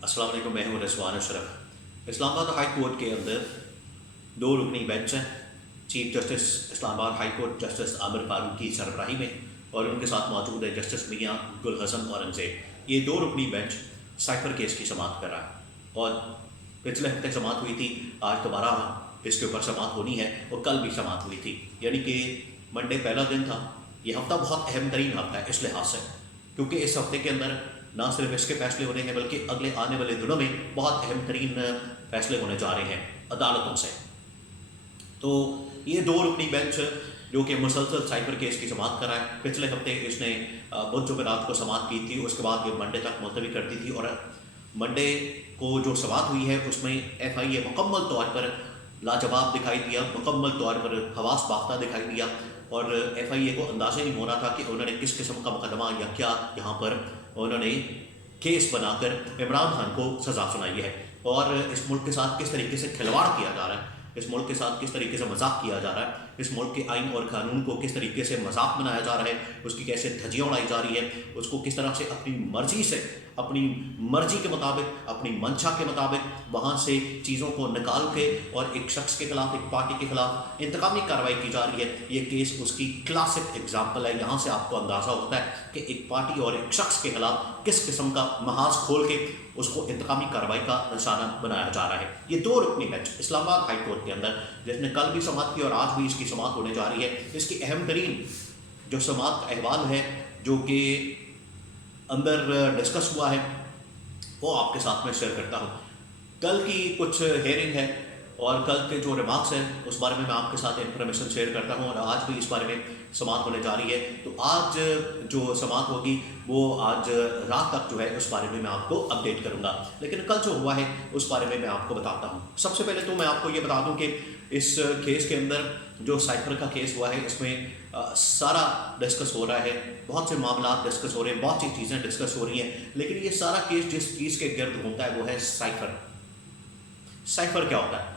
السلام علیکم، میں ہوں رضوان اشرف۔ اسلام آباد ہائی کورٹ کے اندر دو رکنی بینچ ہیں، چیف جسٹس اسلام آباد ہائی کورٹ جسٹس عامر فاروق کی سربراہی میں، اور ان کے ساتھ موجود ہے جسٹس میاں گل حسن اورنگزیب۔ یہ دو رکنی بینچ سائفر کیس کی سماعت کر رہا ہے، اور پچھلے ہفتے سماعت ہوئی تھی، آج دوبارہ اس کے اوپر سماعت ہونی ہے، اور کل بھی سماعت ہوئی تھی، یعنی کہ منڈے پہلا دن تھا۔ یہ ہفتہ بہت اہم ترین ہفتہ ہے اس لحاظ سے، کیونکہ اس ہفتے کے اندر نہ صرف اس کے فیصلے ہونے ہیں بلکہ اگلے آنے والے دنوں میں بہت اہم ترین فیصلے ہونے جا رہے ہیں عدالتوں سے۔ تو یہ دو رکنی بینچ جو کہ مسلسل سائبر کیس کی سماعت کر رہا ہے، پچھلے ہفتے اس نے بدھ جمعرات کو سماعت کی تھی، اس کے بعد یہ منڈے تک ملتوی کر دی تھی، اور منڈے کو جو سماعت ہوئی ہے اس میں ایف آئی اے مکمل طور پر لاجواب دکھائی دیا، مکمل طور پر حواس باختہ دکھائی دیا، اور ایف آئی اے کو اندازہ نہیں ہو رہا تھا کہ انہوں نے کس قسم کا مقدمہ یا کیا یہاں پر انہوں نے کیس بنا کر عمران خان کو سزا سنائی ہے، اور اس ملک کے ساتھ کس طریقے سے کھلواڑ کیا جا رہا ہے، اس ملک کے ساتھ کس طریقے سے مذاق کیا جا رہا ہے، اس ملک کے آئین اور قانون کو کس طریقے سے مذاق بنایا جا رہا ہے، اس کی کیسے دھجیاں اڑائی جا رہی ہے، اس کو کس طرح سے اپنی مرضی سے، اپنی مرضی کے مطابق، اپنی منشا کے مطابق وہاں سے چیزوں کو نکال کے اور ایک شخص کے خلاف، ایک پارٹی کے خلاف انتقامی کارروائی کی جا رہی ہے۔ یہ کیس اس کی کلاسک ایگزامپل ہے۔ یہاں سے آپ کو اندازہ ہوتا ہے کہ ایک پارٹی اور ایک شخص کے خلاف کس قسم کا محاذ کھول کے اس کو انتقامی کارروائی کا نشانہ بنایا جا رہا ہے۔ یہ دو رکنی بینچ اسلام آباد ہائی کورٹ کے اندر، جس نے کل بھی سماعت کی اور آج بھی اس کی سماعت ہونے جا رہی ہے، اس کی اہم ترین جو سماعت کا احوال ہے جو کہ اندر ڈسکس ہوا ہے وہ آپ کے ساتھ میں شیئر کرتا ہوں۔ کل کی کچھ ہیئرنگ ہے، اور کل کے جو ریمارکس ہیں اس بارے میں آپ کے ساتھ انفارمیشن شیئر کرتا ہوں، اور آج بھی اس بارے میں سماعت ہونے جا رہی ہے۔ تو آج جو سماعت ہوگی وہ آج رات تک جو ہے اس بارے میں آپ کو اپڈیٹ کروں گا، لیکن کل جو ہوا ہے اس بارے میں آپ کو بتاتا ہوں۔ سب سے پہلے تو میں آپ کو یہ بتا دوں کہ اس کیس کے اندر جو سائفر کا کیس ہوا ہے اس میں سارا ڈسکس ہو رہا ہے، بہت سے معاملات ڈسکس ہو رہے ہیں، بہت سی چیزیں ڈسکس ہو رہی ہیں، لیکن یہ سارا کیس جس چیز کے گرد ہوتا ہے وہ ہے سائفر۔ سائفر کیا ہوتا ہے؟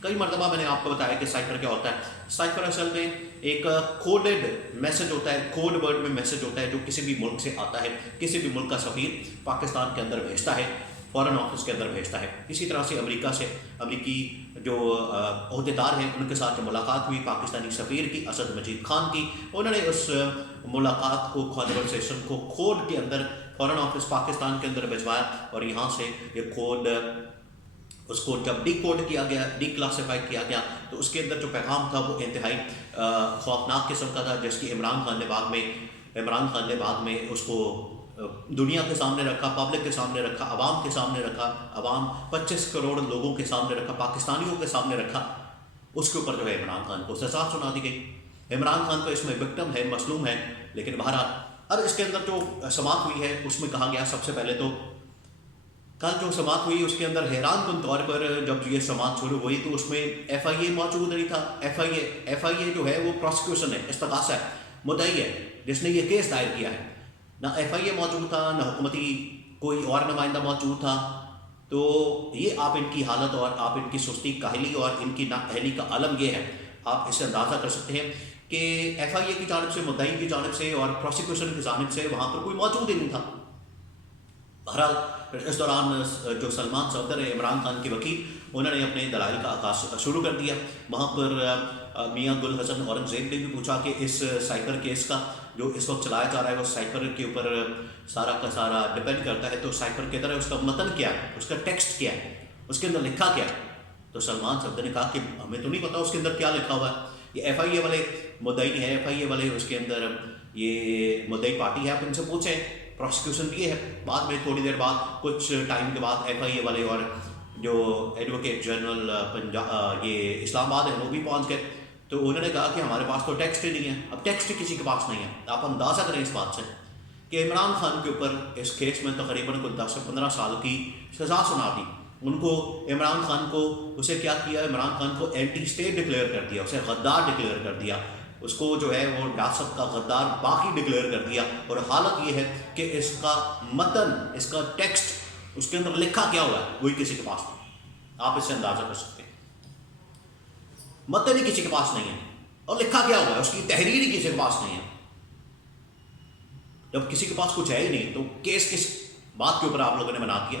کئی مرتبہ میں نے آپ کو بتایا کہ سائفر کیا ہوتا ہے۔ سائفر اصل میں ایک کوڈڈ میسج ہوتا ہے، کوڈ ورڈ میں میسج ہوتا ہے جو کسی بھی ملک سے آتا ہے، کسی بھی ملک کا سفیر پاکستان کے اندر بھیجتا ہے، فارن آفس کے اندر بھیجتا ہے۔ اسی طرح سے امریکہ سے امریکی جو عہدیدار ہیں ان کے ساتھ جو ملاقات ہوئی پاکستانی سفیر کی، اسد مجید خان کی، انہوں نے اس ملاقات کو، کنورسیشن کو کوڈ کے اندر فارن آفس پاکستان کے اندر بھجوایا، اور یہاں سے یہ کوڈ، اس کو جب ڈی کوڈ کیا گیا، ڈی کلاسیفائی کیا گیا، تو اس کے اندر جو پیغام تھا وہ انتہائی خوفناک قسم کا تھا، جس کی عمران خان نے بعد میں اس کو دنیا کے سامنے رکھا، پبلک کے سامنے رکھا، عوام کے سامنے رکھا، عوام 25 کروڑ لوگوں کے سامنے رکھا، پاکستانیوں کے سامنے رکھا۔ اس کے اوپر جو ہے عمران خان کو سزا سنا دی گئی۔ عمران خان تو اس میں وکٹم ہے، مظلوم ہے، لیکن بہرحال اب اس کے اندر جو سماعت ہوئی ہے اس میں کہا گیا، سب سے پہلے تو کل جو سماعت ہوئی اس کے اندر حیران کن طور پر جب یہ سماعت شروع ہوئی تو اس میں ایف آئی اے موجود نہیں تھا۔ ایف آئی اے جو ہے وہ پروسیکیوشن ہے، استغاثہ ہے، مدعی ہے جس نے یہ کیس دائر کیا ہے۔ نہ ایف آئی اے موجود تھا، نہ حکومتی کوئی اور نمائندہ موجود تھا۔ تو یہ آپ ان کی حالت اور آپ ان کی سستی، کاہلی اور ان کی نااہلی کا عالم یہ ہے، آپ اس سے اندازہ کر سکتے ہیں کہ ایف آئی اے کی جانب سے، مدعی کی جانب سے اور پروسیکیوشن کی جانب سے وہاں پر کوئی موجود ہی نہیں تھا۔ بہرحال اس دوران جو سلمان صفدر ہے، عمران خان کے وکیل، انہوں نے اپنے دلائل کا آغاز شروع کر دیا۔ وہاں پر میاں گل حسن اورنگزیب نے بھی پوچھا کہ اس سائفر کیس کا جو اس وقت چلایا جا رہا ہے وہ سائفر کے اوپر سارا کا سارا ڈپینڈ کرتا ہے، تو سائفر کے اندر اس کا متن کیا ہے، اس کا ٹیکسٹ کیا ہے، اس کے اندر لکھا کیا ہے؟ تو سلمان صفدر نے کہا کہ ہمیں تو نہیں پتا اس کے اندر کیا لکھا ہوا ہے، یہ ایف آئی اے والے مدعی ہیں، ایف آئی اے والے اس کے اندر یہ مدعی پارٹی ہے، آپ ان سے پوچھیں۔ پروسیکیوشن بھی ہے۔ بعد میں تھوڑی دیر بعد، کچھ ٹائم کے بعد، ایف آئی اے والے اور جو ایڈوکیٹ جنرل یہ اسلام آباد ہے وہ بھی پہنچ گئے، تو انہوں نے کہا کہ ہمارے پاس تو ٹیکسٹ ہی نہیں ہے۔ اب ٹیکسٹ ہی کسی کے پاس نہیں ہے۔ آپ اندازہ کریں اس بات سے کہ عمران خان کے اوپر اس کیس میں تقریباً 10 سے 15 سال کی سزا سنا دی ان کو۔ عمران خان کو اسے کیا کیا؟ عمران خان کو اینٹی اسٹیٹ ڈکلیئر کر دیا، اسے غدار ڈکلیئر کر دیا، اس کو جو ہے وہ ریاست کا غدار باقی ڈکلیئر کر دیا۔ اور حالت یہ ہے کہ اس کا متن، اس کا ٹیکسٹ، اس کے اندر لکھا کیا ہوا ہے وہی کسی کے پاس نہیں۔ آپ اس سے اندازہ کر سکتے ہیں، متن ہی کسی کے پاس نہیں ہے، اور لکھا کیا ہوا ہے، اس کی تحریر ہی کسی کے پاس نہیں ہے۔ جب کسی کے پاس کچھ ہے ہی نہیں تو کیس کس بات کے اوپر آپ لوگوں نے بنا دیا؟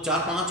4-5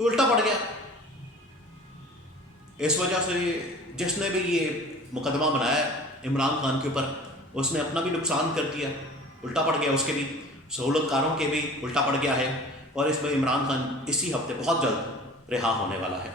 الٹا پڑ گیا. اس وجہ سے جس نے بھی یہ مقدمہ بنایا عمران خان کے اوپر اس نے اپنا بھی نقصان کر دیا, الٹا پڑ گیا, اس کے بھی سہولت کاروں کے بھی الٹا پڑ گیا ہے. اور اس میں عمران خان اسی ہفتے بہت جلد رہا ہونے والا ہے.